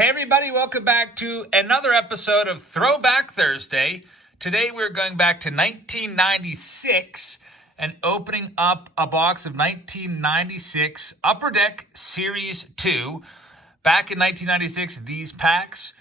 Hey everybody, welcome back to another episode of Throwback Thursday. Today we're going back to 1996 and opening up a box of 1996 Upper Deck Series 2. Back in 1996, these packs,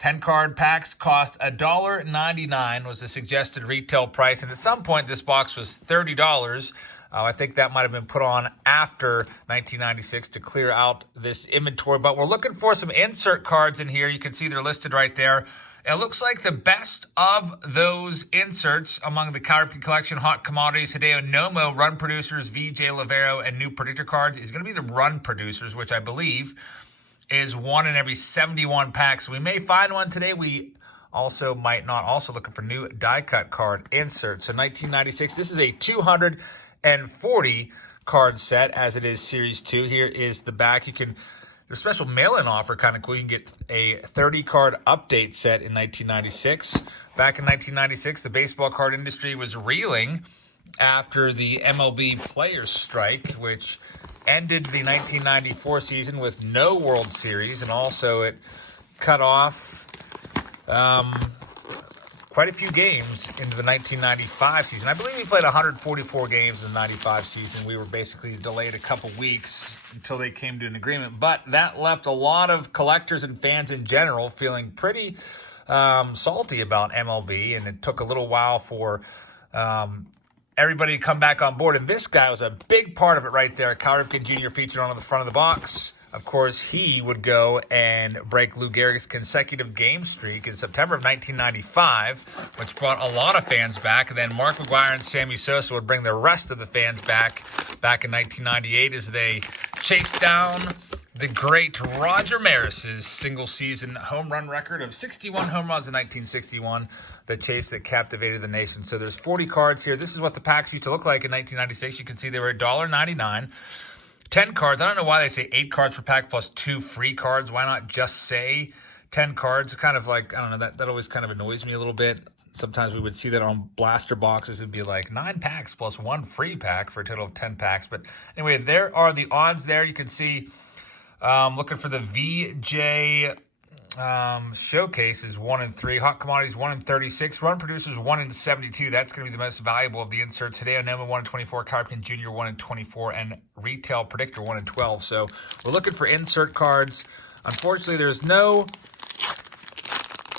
10-card packs, cost $1.99 was the suggested retail price. And at some point, this box was $30. I think that might have been put on after 1996 to clear out this inventory. But we're looking for some insert cards in here. You can see they're listed right there. It looks like the best of those inserts among the Cowardly Collection Hot Commodities, Hideo Nomo, Run Producers, VJ Lavero, and New Predictor cards is going to be the Run Producers, which I believe is one in every 71 packs. We may find one today. We also might not. Also looking for new die cut card inserts. So 1996, this is a 240 card set, as it is Series 2. Here is the back. There's a special mail-in offer, kind of cool. You can get a 30-card update set in 1996. Back in 1996, the baseball card industry was reeling after the MLB players' strike, which ended the 1994 season with no World Series, and also it cut off quite a few games into the 1995 season. I believe we played 144 games in the 95 season. We were basically delayed a couple weeks until they came to an agreement. But that left a lot of collectors and fans in general feeling pretty salty about MLB, and it took a little while for everybody to come back on board. And this guy was a big part of it right there. Cal Ripken Jr. featured on the front of the box. Of course, he would go and break Lou Gehrig's consecutive game streak in September of 1995, which brought a lot of fans back. And then Mark McGwire and Sammy Sosa would bring the rest of the fans back in 1998 as they chased down the great Roger Maris's single-season home run record of 61 home runs in 1961, the chase that captivated the nation. So there's 40 cards here. This is what the packs used to look like in 1996. You can see they were $1.99. 10 cards. I don't know why they say 8 cards per pack plus 2 free cards. Why not just say 10 cards? Kind of like, I don't know, that always kind of annoys me a little bit. Sometimes we would see that on blaster boxes. It'd be like 9 packs plus 1 free pack for a total of 10 packs. But anyway, there are the odds there. You can see, looking for the VJ Showcase is 1 in 3. Hot Commodities 1 in 36. Run Producers 1 in 72. That's going to be the most valuable of the inserts. Hideo Nomo 1 in 24. Cal Ripken Jr. 1 in 24. And Retail Predictor 1 in 12. So we're looking for insert cards. Unfortunately, there's no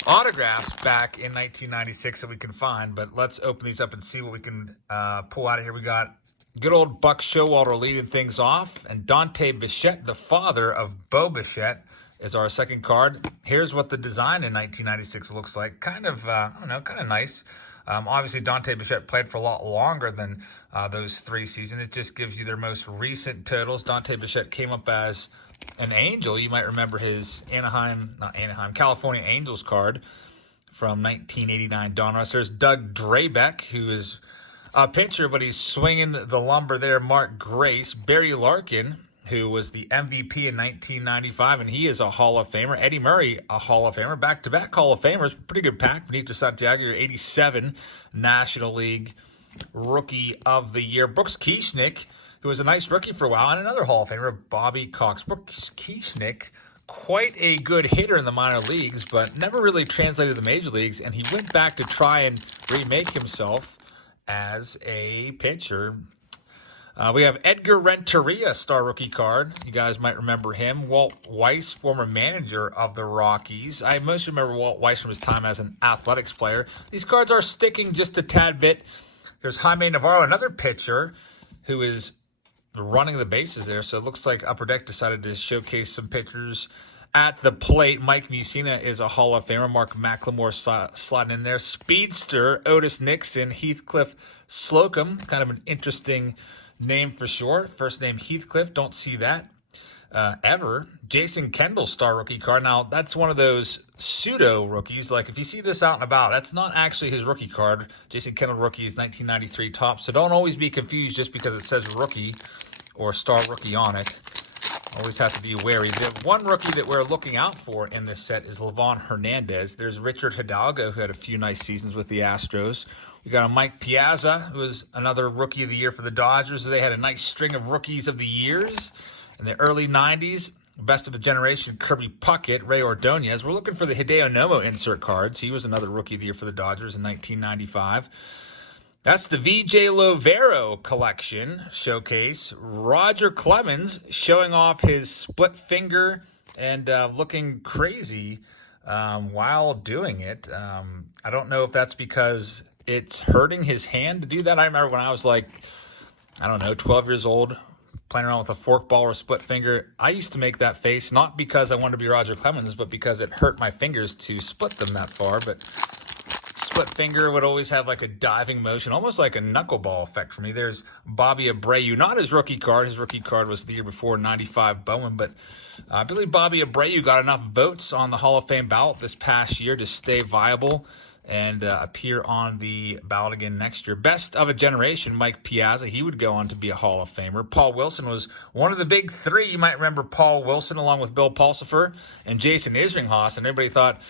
autographs back in 1996 that we can find. But let's open these up and see what we can pull out of here. We got good old Buck Showalter leading things off. And Dante Bichette, the father of Bo Bichette, is our second card. Here's what the design in 1996 looks like. Kind of, I don't know, kind of nice. Obviously, Dante Bichette played for a lot longer than those 3 seasons. It just gives you their most recent totals. Dante Bichette came up as an Angel. You might remember his California Angels card from 1989 Donruss. There's Doug Drabek, who is a pitcher, but he's swinging the lumber there. Mark Grace. Barry Larkin, who was the MVP in 1995, and he is a Hall of Famer. Eddie Murray, a Hall of Famer. Back-to-back Hall of Famers. Pretty good pack. Benito Santiago, your 87 National League Rookie of the Year. Brooks Kieschnick, who was a nice rookie for a while, and another Hall of Famer, Bobby Cox. Brooks Kieschnick, quite a good hitter in the minor leagues, but never really translated to the major leagues, and he went back to try and remake himself as a pitcher. We have Edgar Renteria, star rookie card. You guys might remember him. Walt Weiss, former manager of the Rockies. I mostly remember Walt Weiss from his time as an athletics player. These cards are sticking just a tad bit. There's Jaime Navarro, another pitcher, who is running the bases there. So it looks like Upper Deck decided to showcase some pitchers at the plate. Mike Mussina is a Hall of Famer. Mark McLemore slotting in there. Speedster, Otis Nixon. Heathcliff Slocum, kind of an interesting name for sure. First name Heathcliff. Don't see that ever. Jason Kendall, star rookie card. Now, that's one of those pseudo rookies. Like, if you see this out and about, that's not actually his rookie card. Jason Kendall rookie is 1993 top. So don't always be confused just because it says rookie or star rookie on it. Always have to be wary. The one rookie that we're looking out for in this set is Livan Hernandez. There's Richard Hidalgo, who had a few nice seasons with the Astros. We got a Mike Piazza, who was another Rookie of the Year for the Dodgers. They had a nice string of Rookies of the Years in the early 90s. Best of the generation, Kirby Puckett, Ray Ordonez. We're looking for the Hideo Nomo insert cards. He was another Rookie of the Year for the Dodgers in 1995. That's the VJ Lovero collection showcase. Roger Clemens showing off his split finger and looking crazy while doing it. I don't know if that's because it's hurting his hand to do that. I remember when I was like, I don't know, 12 years old, playing around with a forkball or a split finger. I used to make that face, not because I wanted to be Roger Clemens, but because it hurt my fingers to split them that far. But split finger would always have like a diving motion, almost like a knuckleball effect for me. There's Bobby Abreu, not his rookie card. His rookie card was the year before, 95 Bowman. But I believe Bobby Abreu got enough votes on the Hall of Fame ballot this past year to stay viable and appear on the ballot again next year. Best of a generation, Mike Piazza. He would go on to be a Hall of Famer. Paul Wilson was one of the big three. You might remember Paul Wilson along with Bill Pulsifer and Jason Isringhausen. And everybody thought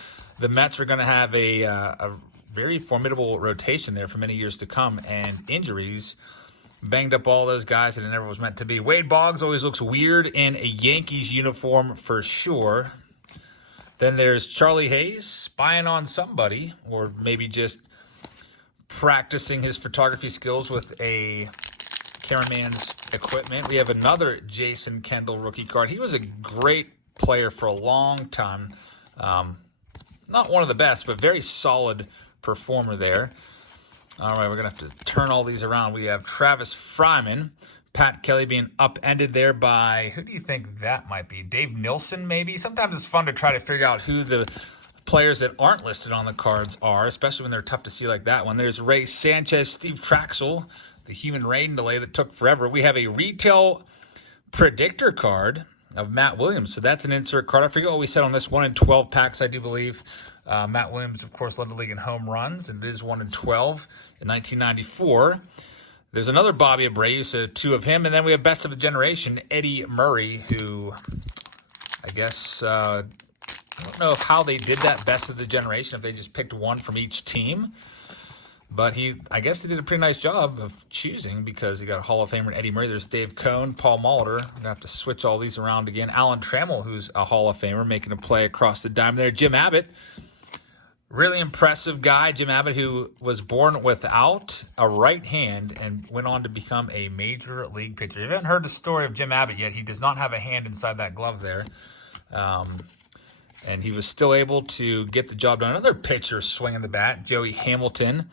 the Mets were going to have a very formidable rotation there for many years to come. And injuries banged up all those guys, and it never was meant to be. Wade Boggs always looks weird in a Yankees uniform for sure. Then there's Charlie Hayes spying on somebody, or maybe just practicing his photography skills with a cameraman's equipment. We have another Jason Kendall rookie card. He was a great player for a long time. Not one of the best, but very solid performer there. All right, we're going to have to turn all these around. We have Travis Fryman. Pat Kelly being upended there by, who do you think that might be? Dave Nilsson, maybe? Sometimes it's fun to try to figure out who the players that aren't listed on the cards are, especially when they're tough to see like that one. There's Ray Sanchez, Steve Traxel, the human rain delay that took forever. We have a retail predictor card of Matt Williams. So that's an insert card. I forget what we said on this. 1 in 12 packs, I do believe. Matt Williams, of course, led the league in home runs, and it is 1 in 12 in 1994. There's another Bobby Abreu, so 2 of him. And then we have best of the generation, Eddie Murray, who I guess, I don't know how they did that best of the generation, if they just picked one from each team. But I guess they did a pretty nice job of choosing, because he got a Hall of Famer, Eddie Murray. There's Dave Cohn, Paul Molitor. I'm going to have to switch all these around again. Alan Trammell, who's a Hall of Famer, making a play across the diamond there. Jim Abbott. Really impressive guy, Jim Abbott, who was born without a right hand and went on to become a major league pitcher. If you haven't heard the story of Jim Abbott yet, he does not have a hand inside that glove there. And he was still able to get the job done. Another pitcher swinging the bat, Joey Hamilton.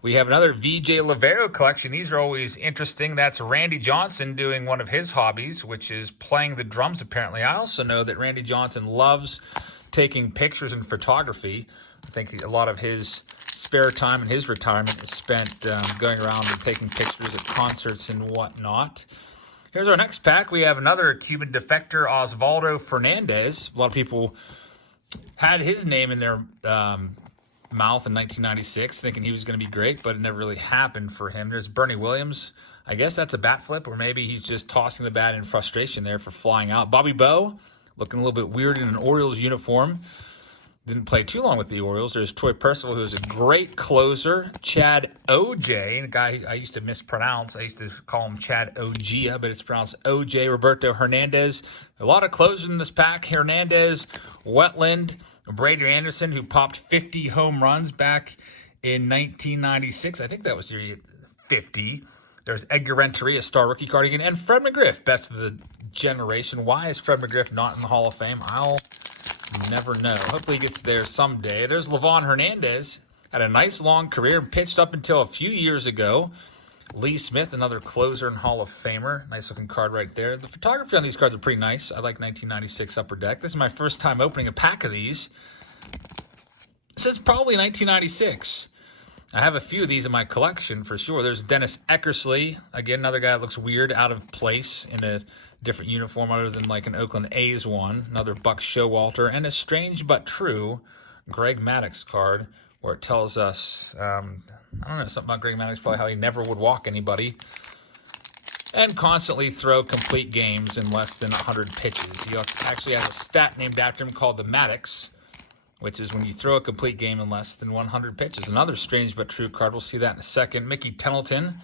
We have another VJ Lovero collection. These are always interesting. That's Randy Johnson doing one of his hobbies, which is playing the drums, apparently. I also know that Randy Johnson loves taking pictures and photography. I think a lot of his spare time in his retirement is spent going around and taking pictures at concerts and whatnot. Here's our next pack. We have another Cuban defector, Osvaldo Fernandez. A lot of people had his name in their mouth in 1996, thinking he was going to be great, but it never really happened for him. There's Bernie Williams. I guess that's a bat flip, or maybe he's just tossing the bat in frustration there for flying out. Bobby Bowe, looking a little bit weird in an Orioles uniform. Didn't play too long with the Orioles. There's Troy Percival, who's a great closer. Chad OJ, a guy I used to mispronounce. I used to call him Chad Ogia, but it's pronounced OJ. Roberto Hernandez. A lot of closers in this pack. Hernandez, Wetland, Brady Anderson, who popped 50 home runs back in 1996. I think that was year 50. There's Edgar Renteria, star rookie card again. And Fred McGriff, best of the generation. Why is Fred McGriff not in the Hall of Fame? I'll never know. Hopefully he gets there someday. There's Livan Hernandez. Had a nice long career. Pitched up until a few years ago. Lee Smith, another closer and Hall of Famer. Nice looking card right there. The photography on these cards are pretty nice. I like 1996 Upper Deck. This is my first time opening a pack of these since probably 1996. I have a few of these in my collection for sure. There's Dennis Eckersley. Again, another guy that looks weird, out of place in a different uniform other than like an Oakland A's one. Another Buck Showalter. And a strange but true Greg Maddux card where it tells us, I don't know, something about Greg Maddux, probably how he never would walk anybody and constantly throw complete games in less than 100 pitches. He actually has a stat named after him called the Maddux, which is when you throw a complete game in less than 100 pitches. Another strange but true card. We'll see that in a second. Mickey Tettleton,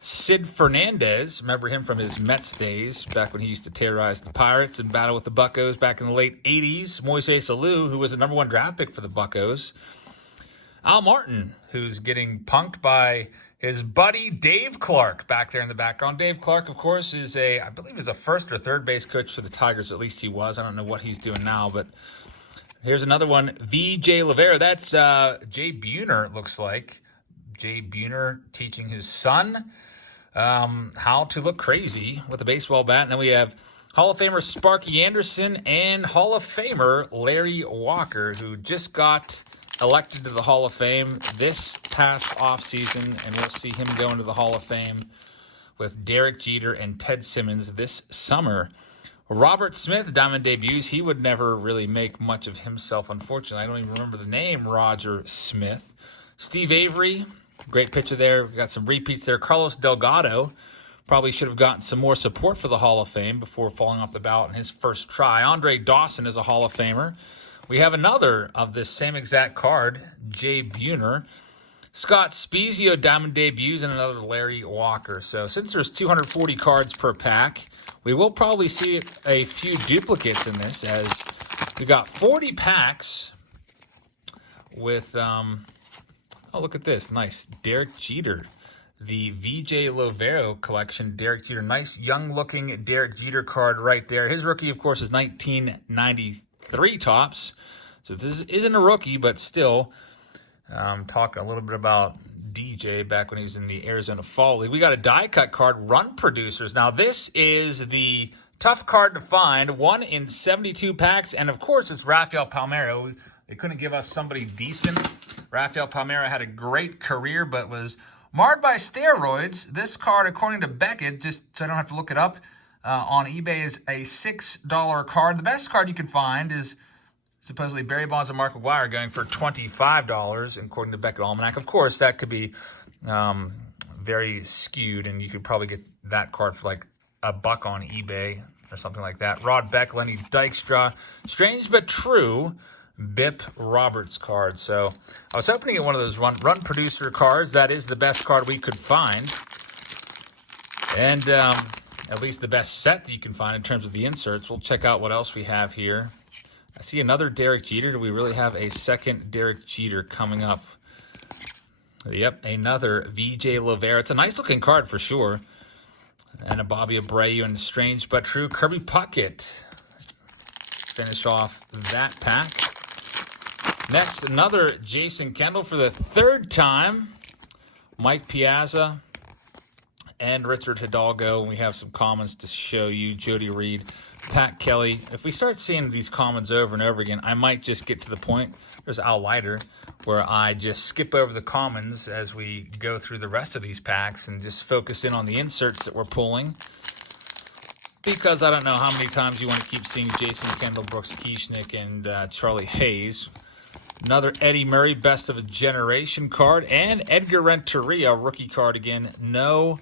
Sid Fernandez, remember him from his Mets days, back when he used to terrorize the Pirates and battle with the Buccos back in the late 80s. Moises Alou, who was the number 1 draft pick for the Buccos. Al Martin, who's getting punked by his buddy Dave Clark back there in the background. Dave Clark, of course, I believe is a first or third base coach for the Tigers. At least he was. I don't know what he's doing now, but here's another one. V.J. Levera. That's Jay Buhner, it looks like. Jay Buhner teaching his son how to look crazy with a baseball bat. And then we have Hall of Famer Sparky Anderson and Hall of Famer Larry Walker, who just got elected to the Hall of Fame this past offseason, and we'll see him go into the Hall of Fame with Derek Jeter and Ted Simmons this summer. Robert Smith, Diamond debuts. He would never really make much of himself, unfortunately. I don't even remember the name, Roger Smith. Steve Avery, great pitcher there. We've got some repeats there. Carlos Delgado probably should have gotten some more support for the Hall of Fame before falling off the ballot in his first try. Andre Dawson is a Hall of Famer. We have another of this same exact card, Jay Buhner. Scott Spezio, Diamond debuts, and another Larry Walker. So since there's 240 cards per pack, we will probably see a few duplicates in this, as we got 40 packs with, oh, look at this. Nice. Derek Jeter. The V.J. Lovero collection, Derek Jeter. Nice young-looking Derek Jeter card right there. His rookie, of course, is 1993 tops. So this isn't a rookie, but still, talking a little bit about DJ back when he was in the Arizona Fall League. We got a die-cut card, Run Producers. Now, this is the tough card to find, 1 in 72 packs, and of course, it's Rafael Palmeiro. They couldn't give us somebody decent. Rafael Palmeiro had a great career, but was marred by steroids. This card, according to Beckett, just so I don't have to look it up, on eBay is a $6 card. The best card you can find is supposedly Barry Bonds and Mark McGwire going for $25, according to Beckett Almanac. Of course, that could be very skewed, and you could probably get that card for like $1 on eBay or something like that. Rod Beck, Lenny Dykstra, strange but true, Bip Roberts card. So I was hoping to get one of those run producer cards. That is the best card we could find. And at least the best set that you can find in terms of the inserts. We'll check out what else we have here. I see another Derek Jeter. Do we really have a second Derek Jeter coming up? Yep, another V.J. Lovera. It's a nice-looking card for sure. And a Bobby Abreu and strange but true Kirby Puckett. Finish off that pack. Next, another Jason Kendall for the 3rd time. Mike Piazza and Richard Hidalgo. We have some comments to show you. Jody Reed, Pat Kelly. If we start seeing these comments over and over again, I might just get to the point. There's Al Leiter, where I just skip over the commons as we go through the rest of these packs and just focus in on the inserts that we're pulling. Because I don't know how many times you want to keep seeing Jason Kendall, Brooks Kieschnick, and Charlie Hayes. Another Eddie Murray Best of a Generation card. And Edgar Renteria rookie card again. No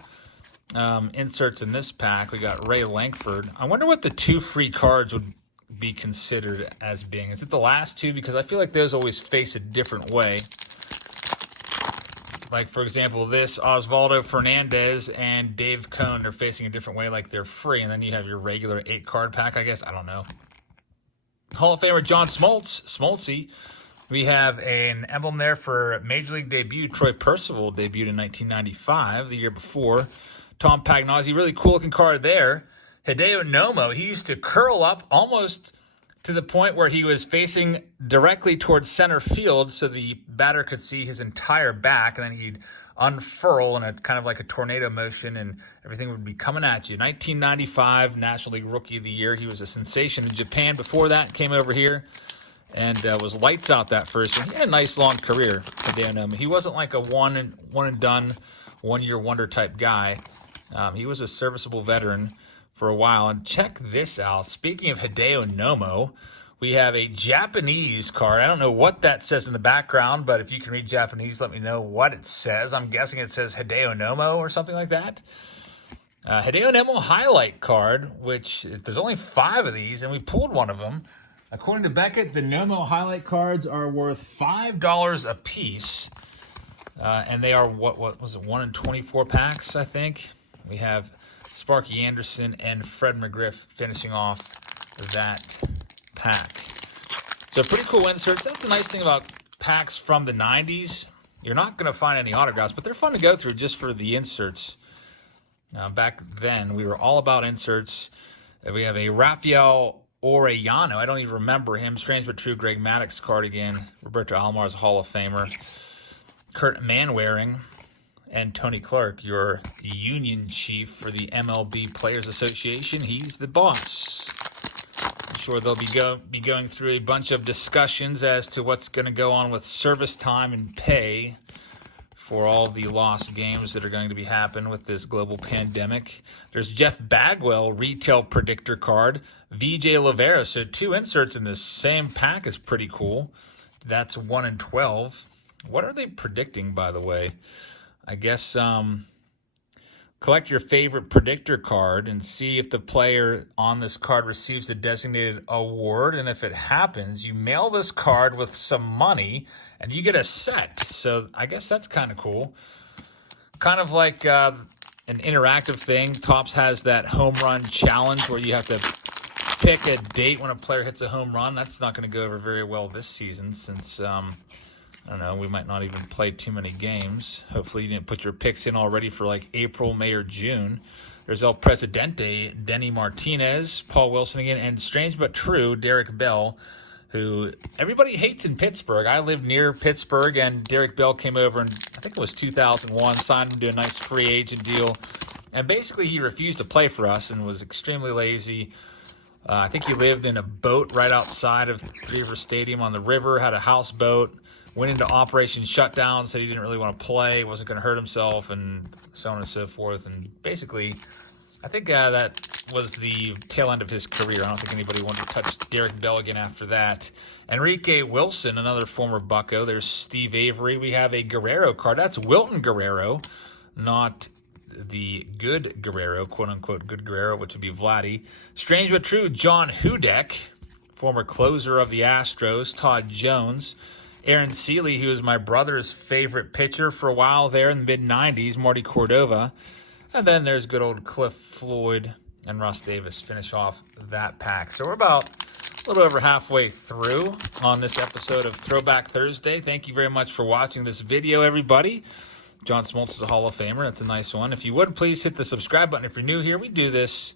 inserts in this pack. We got Ray Lankford. I wonder what the 2 free cards would be considered as being. Is it the last 2? Because I feel like those always face a different way. Like, for example, this Osvaldo Fernandez and Dave Cone, they're facing a different way, like they're free. And then you have your regular 8-card pack, I guess. I don't know. Hall of Famer John Smoltzy. We have an emblem there for Major League debut. Troy Percival debuted in 1995, the year before. Tom Pagnozzi, really cool-looking card there. Hideo Nomo, he used to curl up almost to the point where he was facing directly towards center field so the batter could see his entire back, and then he'd unfurl in a kind of like a tornado motion, and everything would be coming at you. 1995 National League Rookie of the Year. He was a sensation in Japan before that, came over here and was lights out that first year. He had a nice long career, Hideo Nomo. He wasn't like a one and done, one-year wonder type guy. He was a serviceable veteran for a while. And check this out. Speaking of Hideo Nomo, we have a Japanese card. I don't know what that says in the background, but if you can read Japanese, let me know what it says. I'm guessing it says Hideo Nomo or something like that. Hideo Nomo highlight card, which there's only 5 of these, and we pulled one of them. According to Beckett, the Nomo highlight cards are worth $5 a piece. And they are, what was it, 1 in 24 packs, I think. We have Sparky Anderson and Fred McGriff finishing off that pack. So pretty cool inserts. That's the nice thing about packs from the 90s. You're not going to find any autographs, but they're fun to go through just for the inserts. Now, back then, we were all about inserts. We have a Rafael Orellano. I don't even remember him. Strange but true. Greg Maddux card again. Roberto Alomar is a Hall of Famer. Kurt Manwaring and Tony Clark, your union chief for the MLB Players Association. He's the boss. I'm sure they'll be going through a bunch of discussions as to what's going to go on with service time and pay for all the lost games that are going to be happening with this global pandemic. There's Jeff Bagwell, retail predictor card. VJ Lavera, so 2 inserts in the same pack is pretty cool. That's 1 in 12. What are they predicting, by the way? I guess collect your favorite predictor card and see if the player on this card receives a designated award. And if it happens, you mail this card with some money and you get a set. So I guess that's kind of cool. Kind of like an interactive thing. Topps has that home run challenge where you have to pick a date when a player hits a home run. That's not going to go over very well this season since... I don't know, we might not even play too many games. Hopefully you didn't put your picks in already for like April, May, or June. There's El Presidente, Denny Martinez, Paul Wilson again, and strange but true, Derek Bell, who everybody hates in Pittsburgh. I live near Pittsburgh, and Derek Bell came over in, I think it was 2001, signed him to a nice free agent deal. And basically he refused to play for us and was extremely lazy. I think he lived in a boat right outside of Three River Stadium on the river, had a houseboat. Went into Operation Shutdown, said he didn't really want to play, wasn't going to hurt himself, and so on and so forth. And basically, I think that was the tail end of his career. I don't think anybody wanted to touch Derek Bell again after that. Enrique Wilson, another former Bucco. There's Steve Avery. We have a Guerrero card. That's Wilton Guerrero, not the good Guerrero, quote-unquote good Guerrero, which would be Vladdy. Strange but true, John Hudek, former closer of the Astros. Todd Jones. Aaron Seeley, who was my brother's favorite pitcher for a while there in the mid-90s, Marty Cordova. And then there's good old Cliff Floyd and Russ Davis finish off that pack. So we're about a little over halfway through on this episode of Throwback Thursday. Thank you very much for watching this video, everybody. John Smoltz is a Hall of Famer. That's a nice one. If you would, please hit the subscribe button. If you're new here, we do this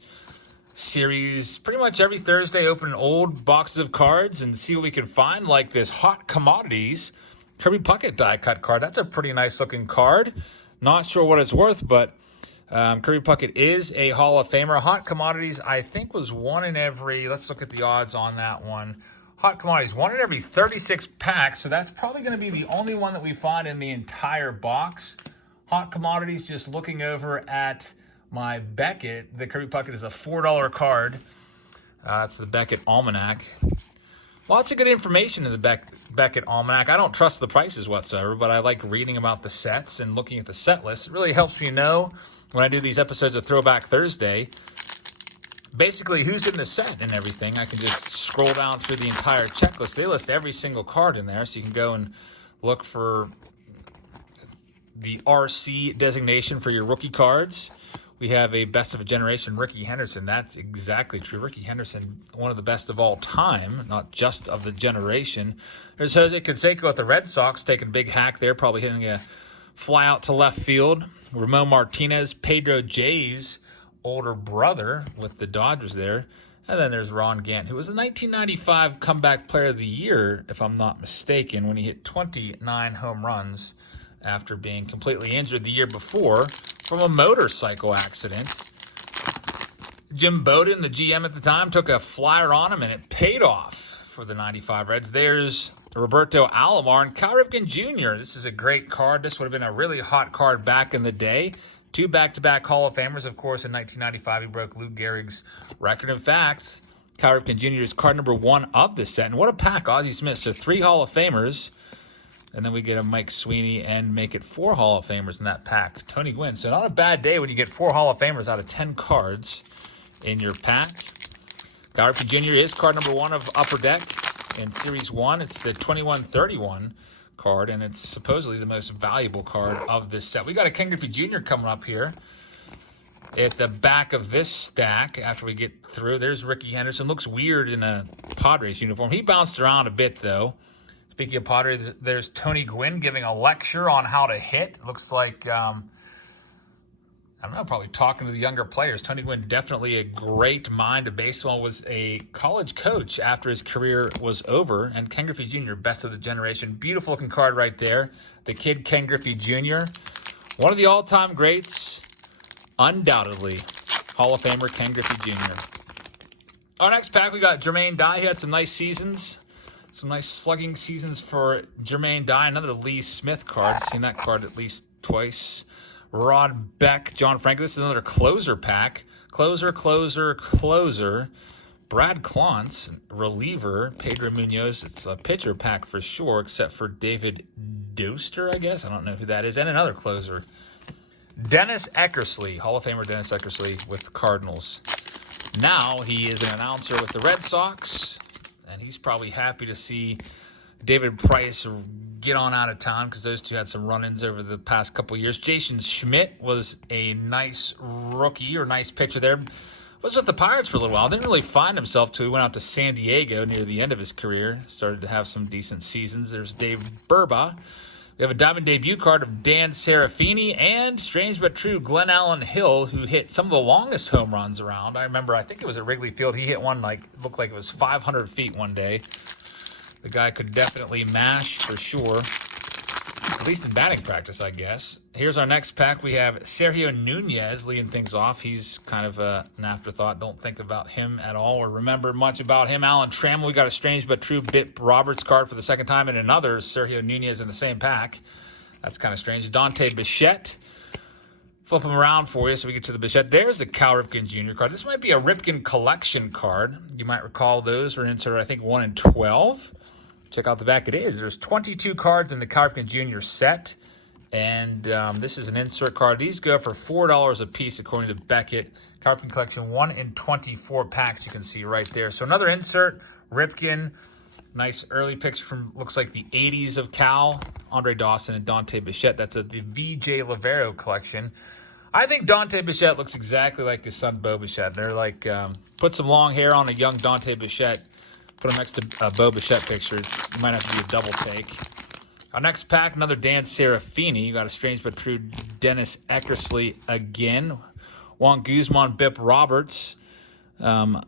series pretty much every Thursday, open old boxes of cards and see what we can find, like this Hot Commodities Kirby Puckett die cut card. That's a pretty nice looking card. Not sure what it's worth, but Kirby Puckett is a Hall of Famer. Hot Commodities, I think, was 1 in every, let's look at the odds on that one. Hot Commodities, 1 in every 36 packs, so that's probably going to be the only one that we find in the entire box. Hot Commodities, just looking over at my Beckett, the Kirby Puckett is a $4 card. It's the Beckett Almanac. Lots of good information in the Beckett Almanac. I don't trust the prices whatsoever, but I like reading about the sets and looking at the set list. It really helps me know when I do these episodes of Throwback Thursday, basically who's in the set and everything. I can just scroll down through the entire checklist. They list every single card in there, so you can go and look for the RC designation for your rookie cards. We have a best of a generation, Ricky Henderson. That's exactly true. Ricky Henderson, one of the best of all time, not just of the generation. There's Jose Canseco at the Red Sox, taking a big hack there, probably hitting a fly out to left field. Ramon Martinez, Pedro J's older brother with the Dodgers there. And then there's Ron Gant, who was the 1995 Comeback Player of the Year, if I'm not mistaken, when he hit 29 home runs after being completely injured the year before from a motorcycle accident. Jim Bowden, the GM at the time, took a flyer on him, and it paid off for the 95 Reds. There's Roberto Alomar and Cal Ripken Jr. This is a great card. This would have been a really hot card back in the day. 2 back-to-back Hall of Famers, of course. In 1995, he broke Lou Gehrig's record. In fact, Cal Ripken Jr. is card number 1 of this set. And what a pack, Ozzie Smith. So 3 Hall of Famers. And then we get a Mike Sweeney and make it 4 Hall of Famers in that pack. Tony Gwynn. So not a bad day when you get 4 Hall of Famers out of 10 cards in your pack. Cal Ripken Jr. is card number 1 of Upper Deck in Series 1. It's the 2131 card, and it's supposedly the most valuable card of this set. We got a Ken Griffey Jr. coming up here at the back of this stack after we get through. There's Ricky Henderson. Looks weird in a Padres uniform. He bounced around a bit, though. Speaking of Padres, there's Tony Gwynn giving a lecture on how to hit. Looks like, I don't know, probably talking to the younger players. Tony Gwynn, definitely a great mind of baseball, was a college coach after his career was over. And Ken Griffey Jr., best of the generation. Beautiful looking card right there. The kid, Ken Griffey Jr., one of the all-time greats. Undoubtedly, Hall of Famer Ken Griffey Jr. Our next pack, we got Jermaine Dye. He had some nice seasons. Some nice slugging seasons for Jermaine Dye. Another Lee Smith card. Seen that card at least twice. Rod Beck, John Frank. This is another closer pack. Closer. Brad Klontz, reliever. Pedro Munoz. It's a pitcher pack for sure, except for David Doster, I guess. I don't know who that is. And another closer. Dennis Eckersley, Hall of Famer Dennis Eckersley with the Cardinals. Now he is an announcer with the Red Sox, and he's probably happy to see David Price get on out of town because those two had some run-ins over the past couple of years. Jason Schmidt was a nice rookie or nice pitcher there. Was with the Pirates for a little while. Didn't really find himself till he went out to San Diego near the end of his career. Started to have some decent seasons. There's Dave Burba. We have a diamond debut card of Dan Serafini and, strange but true, Glenn Allen Hill, who hit some of the longest home runs around. I remember, I think it was at Wrigley Field. He hit one looked like it was 500 feet one day. The guy could definitely mash for sure, at least in batting practice, I guess. Here's our next pack. We have Sergio Nunez leading things off. He's kind of an afterthought. Don't think about him at all or remember much about him. Alan Trammell, we got a strange but true Bip Roberts card for the second time, and another Sergio Nunez in the same pack. That's kind of strange. Dante Bichette. Flip them around for you so we get to the Bichette. There's a Cal Ripken Jr. card. This might be a Ripken collection card. You might recall those were inserted, I think, 1 in 12. Check out the back. It is. There's 22 cards in the Cal Ripken Jr. set. And this is an insert card. These go for $4 a piece, according to Beckett. Cal Ripken Collection, 1 in 24 packs, you can see right there. So another insert, Ripken. Nice early picture from, looks like the 80s of Cal. Andre Dawson and Dante Bichette. That's the V.J. Lavero collection. I think Dante Bichette looks exactly like his son, Bo Bichette. They're like, put some long hair on a young Dante Bichette. Put him next to a Bo Bichette picture. You might have to do a double take. Our next pack, another Dan Serafini. You got a strange but true Dennis Eckersley again. Juan Guzman, Bip Roberts. Kind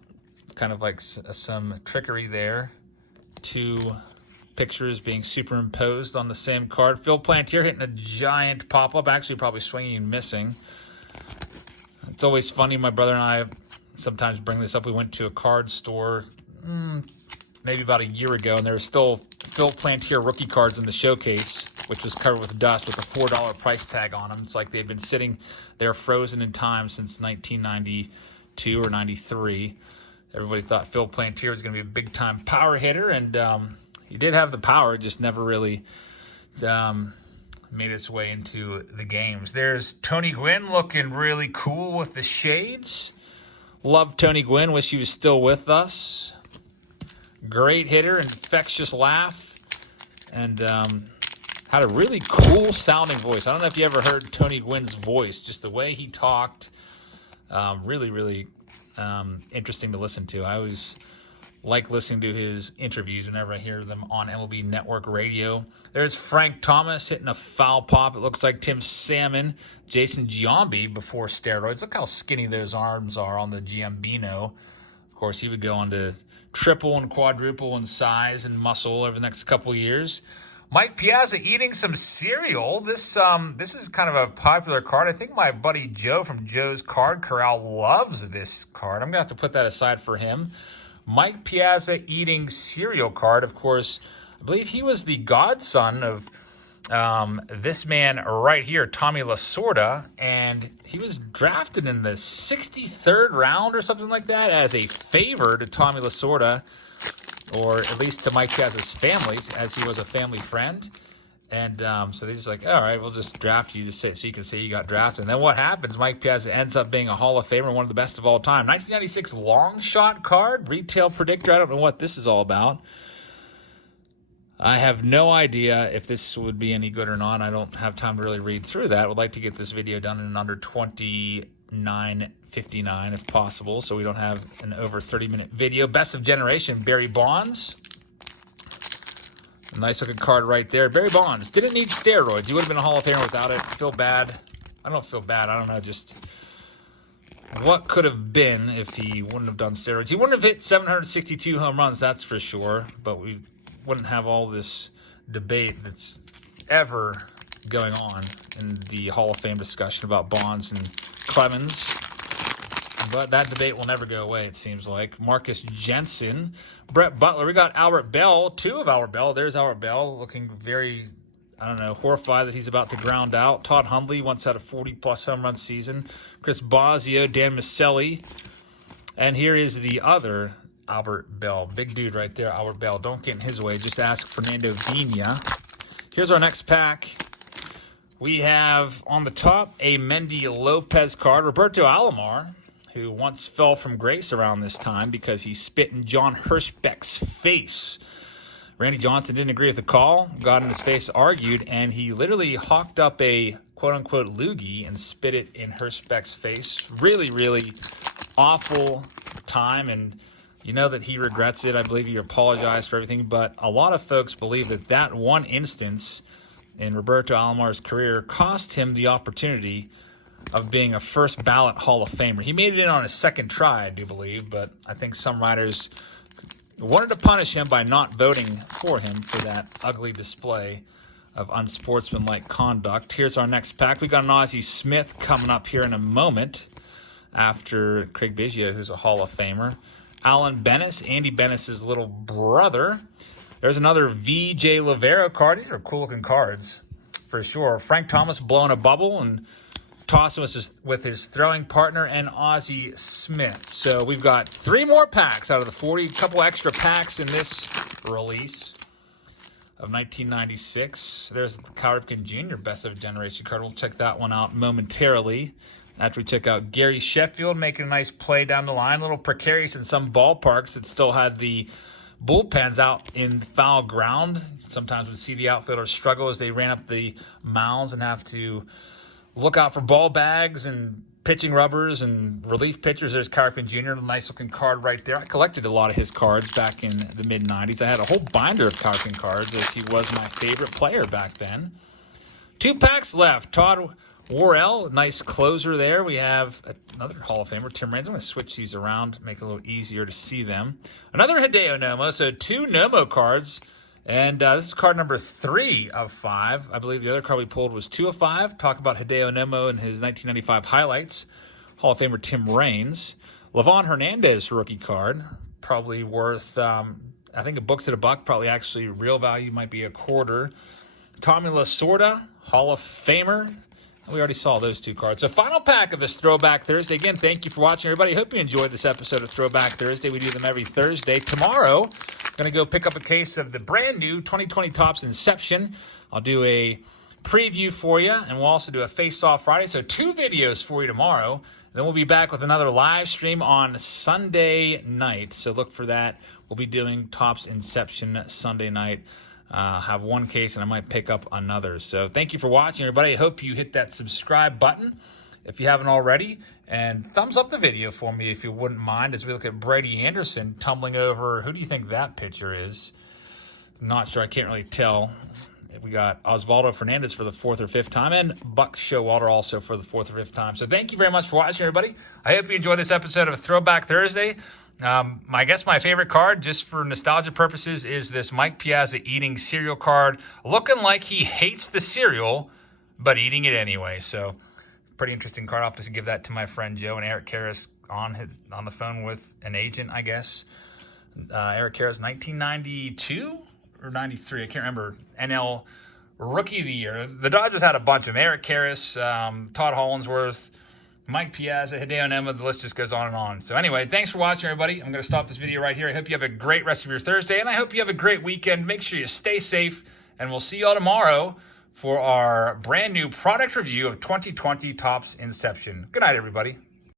of like some trickery there. 2 pictures being superimposed on the same card. Phil Plantier hitting a giant pop-up. Actually, probably swinging and missing. It's always funny. My brother and I sometimes bring this up. We went to a card store maybe about a year ago, and there were still Phil Plantier rookie cards in the showcase, which was covered with dust with a $4 price tag on them. It's like they've been sitting there frozen in time since 1992 or 93. Everybody thought Phil Plantier was going to be a big-time power hitter, and he did have the power, just never really made its way into the games. There's Tony Gwynn looking really cool with the shades. Love Tony Gwynn. Wish he was still with us. Great hitter, infectious laugh, and had a really cool sounding voice. I don't know if you ever heard Tony Gwynn's voice, just the way he talked. Really interesting to listen to. I always like listening to his interviews whenever I hear them on MLB Network Radio. There's Frank Thomas hitting a foul pop. It looks like Tim Salmon. Jason Giambi before steroids. Look how skinny those arms are on the Giambino. Of course, he would go on to triple and quadruple in size and muscle over the next couple years. Mike Piazza eating some cereal. This is kind of a popular card. I think my buddy Joe from Joe's Card Corral loves this card. I'm going to have to put that aside for him. Mike Piazza eating cereal card. Of course, I believe he was the godson of this man right here, Tommy Lasorda, and he was drafted in the 63rd round or something like that as a favor to Tommy Lasorda, or at least to Mike Piazza's family, as he was a family friend. And so they're just like, all right, we'll just draft you so you can say you got drafted. And then what happens? Mike Piazza ends up being a Hall of Famer, one of the best of all time. 1996 long shot card, retail predictor. I don't know what this is all about. I have no idea if this would be any good or not. I don't have time to really read through that. I would like to get this video done in under 29:59 if possible, so we don't have an over 30-minute video. Best of Generation, Barry Bonds. A nice looking card right there. Barry Bonds didn't need steroids. He would have been a Hall of Famer without it. Feel bad. I don't feel bad. I don't know, just what could have been if he wouldn't have done steroids. He wouldn't have hit 762 home runs, that's for sure, but we wouldn't have all this debate that's ever going on in the Hall of Fame discussion about Bonds and Clemens. But that debate will never go away, it seems like. Marcus Jensen, Brett Butler. We got Albert Bell, 2 of Albert Bell. There's Albert Bell looking very, I don't know, horrified that he's about to ground out. Todd Hundley once had a 40-plus home run season. Chris Bosio, Dan Maselli. And here is the other Albert Bell. Big dude right there, Albert Bell. Don't get in his way. Just ask Fernando Vina. Here's our next pack. We have on the top a Mendy Lopez card. Roberto Alomar, who once fell from grace around this time because he spit in John Hirschbeck's face. Randy Johnson didn't agree with the call, got in his face, argued, and he literally hawked up a quote-unquote loogie and spit it in Hirschbeck's face. Really, really awful time, and you know that he regrets it. I believe he apologized for everything, but a lot of folks believe that that one instance in Roberto Alomar's career cost him the opportunity of being a first ballot Hall of Famer. He made it in on his second try, I do believe, but I think some writers wanted to punish him by not voting for him for that ugly display of unsportsmanlike conduct. Here's our next pack. We got an Ozzie Smith coming up here in a moment after Craig Biggio, who's a Hall of Famer. Alan Bennis, Andy Bennis' little brother. There's another V.J. Lavero card. These are cool-looking cards for sure. Frank Thomas blowing a bubble and tossing with his throwing partner, and Ozzie Smith. So we've got 3 more packs out of the 40. A couple extra packs in this release of 1996. There's the Cal Ripken Jr. Best of Generation card. We'll check that one out momentarily after we check out Gary Sheffield making a nice play down the line. A little precarious in some ballparks that still had the bullpens out in foul ground. Sometimes we'd see the outfielders struggle as they ran up the mounds and have to look out for ball bags and pitching rubbers and relief pitchers. There's Cal Ripken Jr., a nice-looking card right there. I collected a lot of his cards back in the mid-'90s. I had a whole binder of Cal Ripken cards as he was my favorite player back then. 2 packs left. Todd Worrell, nice closer there. We have another Hall of Famer, Tim Raines. I'm going to switch these around, make it a little easier to see them. Another Hideo Nomo, so 2 Nomo cards. And this is card number 3 of 5. I believe the other card we pulled was 2 of 5. Talk about Hideo Nomo and his 1995 highlights. Hall of Famer Tim Raines. Livan Hernandez rookie card. Probably worth, I think it books at $1. Probably actually real value might be $0.25. Tommy Lasorda, Hall of Famer. We already saw those 2 cards. So final pack of this Throwback Thursday. Again, thank you for watching, everybody. Hope you enjoyed this episode of Throwback Thursday. We do them every Thursday. Tomorrow, going to go pick up a case of the brand new 2020 Topps Inception. I'll do a preview for you, and we'll also do a Face-Off Friday. So 2 videos for you tomorrow. Then we'll be back with another live stream on Sunday night. So look for that. We'll be doing Topps Inception Sunday night. Have 1 case, and I might pick up another. So thank you for watching, everybody. I hope you hit that subscribe button if you haven't already, and thumbs up the video for me if you wouldn't mind as we look at Brady Anderson tumbling over. Who do you think that pitcher is? Not sure. I can't really tell. We got Osvaldo Fernandez for the 4th or 5th time, and Buck Showalter also for the 4th or 5th time. So thank you very much for watching, everybody. I hope you enjoyed this episode of Throwback Thursday. I guess my favorite card, just for nostalgia purposes, is this Mike Piazza eating cereal card, looking like he hates the cereal, but eating it anyway. So, pretty interesting card. I'll have to give that to my friend Joe, and Eric Karras on the phone with an agent, I guess. Eric Karras, 1992 or 93, I can't remember. NL Rookie of the Year. The Dodgers had a bunch of them. Eric Karras, Todd Hollinsworth, Mike Piazza, Hideo Nomo, the list just goes on and on. So anyway, thanks for watching, everybody. I'm going to stop this video right here. I hope you have a great rest of your Thursday, and I hope you have a great weekend. Make sure you stay safe, and we'll see you all tomorrow for our brand new product review of 2020 Topps Inception. Good night, everybody.